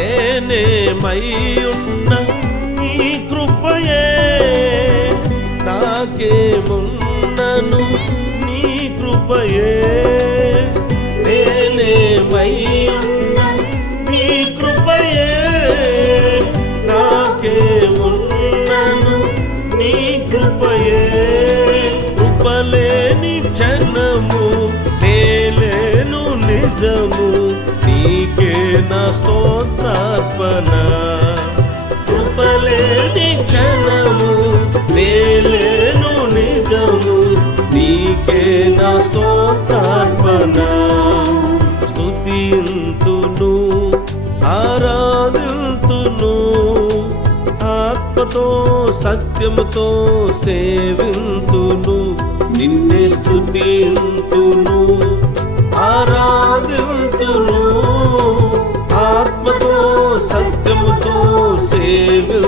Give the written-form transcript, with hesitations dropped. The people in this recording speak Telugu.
నేనేమై ఉన్న నీ కృపయే, నాకేమున్నను నీ కృపయే. నేనేమై ఉన్న నీ కృపయే, నాకేమున్నను నీ కృపయే. కృపలేని క్షణము నేలేను నిజము, నీకే నా స్తోత్రార్పణ. కృపలేని క్షణము నేలేను నిజము, నీకే నా స్తోత్రార్పణ. స్తుతింతును ఆరాధింతును, ఆత్మతో సత్యముతో సేవింతును. నిన్నే స్తుతింతును ఆరాధింతును, ఆత్మతో సత్యముతో సేవింతును.